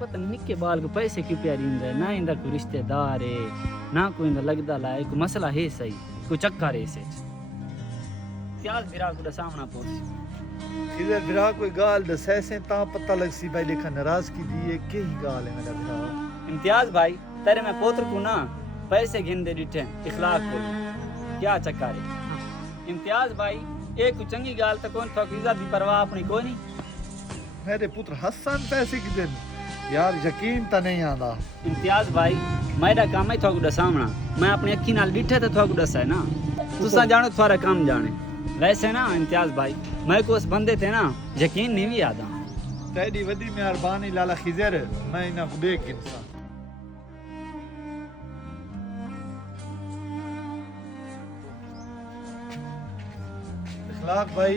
पता नहीं निक्के बाल को पैसे क्यों प्यारी इंदा ना इंदा कोई रिश्तेदार है ना कोई इंदा लगदा लाए कोई मसला है सही कोई चक्कर है इसे त्याज बिरा को सामना पोस इधर बिरा कोई गाल दसे से ता पता लग सी भाई लेखा नाराज की दी है के ही गाल है मेरा बिरा इम्तियाज भाई तेरे मैं पोत्र को ना पैसे गिन दे दिते इखलाक को क्या चक्कर है इम्तियाज भाई एक चंगी गाल तो कौन थोक इज्जत दी परवाह अपनी कोई नहीं मेरे पुत्र हसन पैसे की दिन यार यकीन तो नहीं आंदा इम्तियाज भाई मेरा काम है थोक सामना मैं अपनी अखी नाल डिठे तो थोक दसा है ना तुसा जानो थारा काम जाने वैसे ना इम्तियाज भाई मैं को उस बंदे थे ना यकीन नहीं भी आता तेरी वदी मेहरबानी लाला खिजर मैं इना देख इंसान इखलाक भाई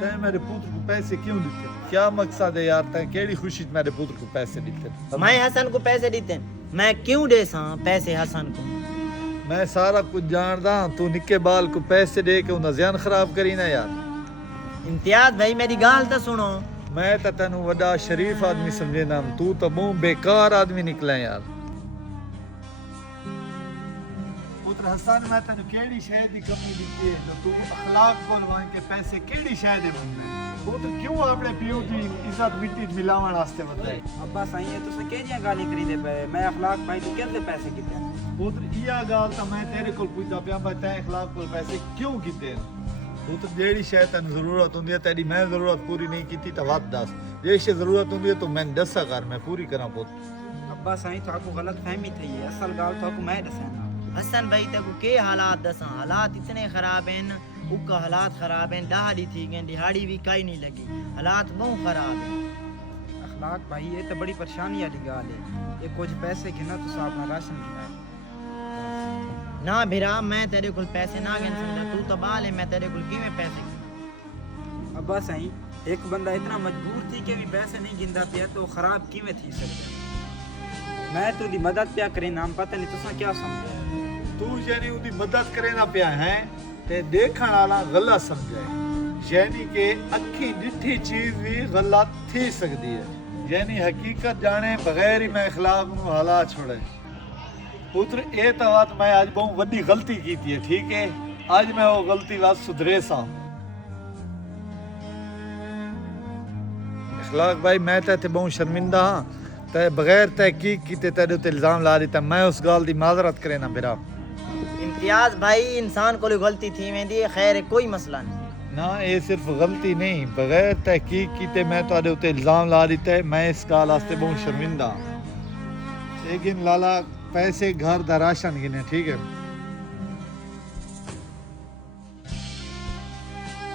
तै मेरे पुत्र को पैसे क्यों देते क्या मकसद है यार तै केड़ी खुशी मेरे पुत्र को पैसे देते मैं हसन को पैसे देते मैं क्यों दे सा पैसे हसन को मैं सारा कुछ जानदा तू निक्के बाल को पैसे दे के उन्हें ज़हन खराब करी ना यार इम्तियाज भाई मेरी गाल तो सुनो मैं तो तेनू वड्डा शरीफ आदमी समझेना तू तो मुंह बेकार आदमी निकला यार पुत्र हसन मैं तेनू केड़ी शय दी कमी दिती है जो तू अखलाक को लवान के पैसे केड़ी शय दे मंगना पुत्र क्यों अपने पियो की इज्जत मिट्टी मिलावन वास्ते बताए अब्बा सही है तुसे केजियां गाली करी दे पे मैं अखलाक भाई तू कैसे पैसे किते पुत्र इया गाल तो मैं तेरे को पूछदा पिया मैं तै अखलाक को पैसे क्यों कीते पुत्र जेड़ी शय तेन जरूरत होंदी है तेरी मैं जरूरत पूरी नहीं कीती तो बात दस जे शय जरूरत होंदी है तो मैं दसा कर मैं पूरी करा पुत्र अब्बा सही तो आपको गलत फहमी थी है असल गाल तो आपको मैं दसना हसन भाई तक के हालात दसा हालात इतने खराब हैं उका हालात खराब हैं दहाड़ी थी गए दिहाड़ी भी कहीं नहीं लगी हालात बहुत खराब हैं अखलाक भाई ये तो बड़ी परेशानी वाली गाल है ये कुछ पैसे गिना तो अपना राशन गिना ना भिरा मैं तेरे को पैसे ना गिन सकता तू तो बाल है मैं तेरे को किवें पैसे गिना अब्बा सही एक बंदा इतना मजबूर थी कि भी पैसे नहीं गिनदा पिया तो खराब किवें थी सकदा मैं तो दी मदद पिया करे नाम पता नहीं तुसा क्या समझे तू यानी उदी मदद करे ना पिया है ते देखण वाला गलत समझे यानी के अखी डिठी चीज भी गलत थी सकती है यानी हकीकत जाने बगैर ही मैं अखलाक नु हला छोड़े पुत्र ए तो बात मैं आज बहुत बड़ी गलती की थी ठीक है आज मैं वो गलती बात सुधरे सा अखलाक भाई मैं ते बहुत शर्मिंदा हाँ ते बगैर तहकीक कीते तेरे उत्ते इल्जाम ला दी मैं उस गाल दी माजरत करे ना मेरा इम्तियाज भाई इंसान को गलती थी मेरी खैर कोई मसला नहीं ना ये सिर्फ गलती नहीं बगैर तहकीक कीते मैं तुहाडे उत्ते इल्जाम ला दिता मैं इस गाल वास्ते बहुत शर्मिंदा लेकिन लाला पैसे घर दा राशन गिने ठीक है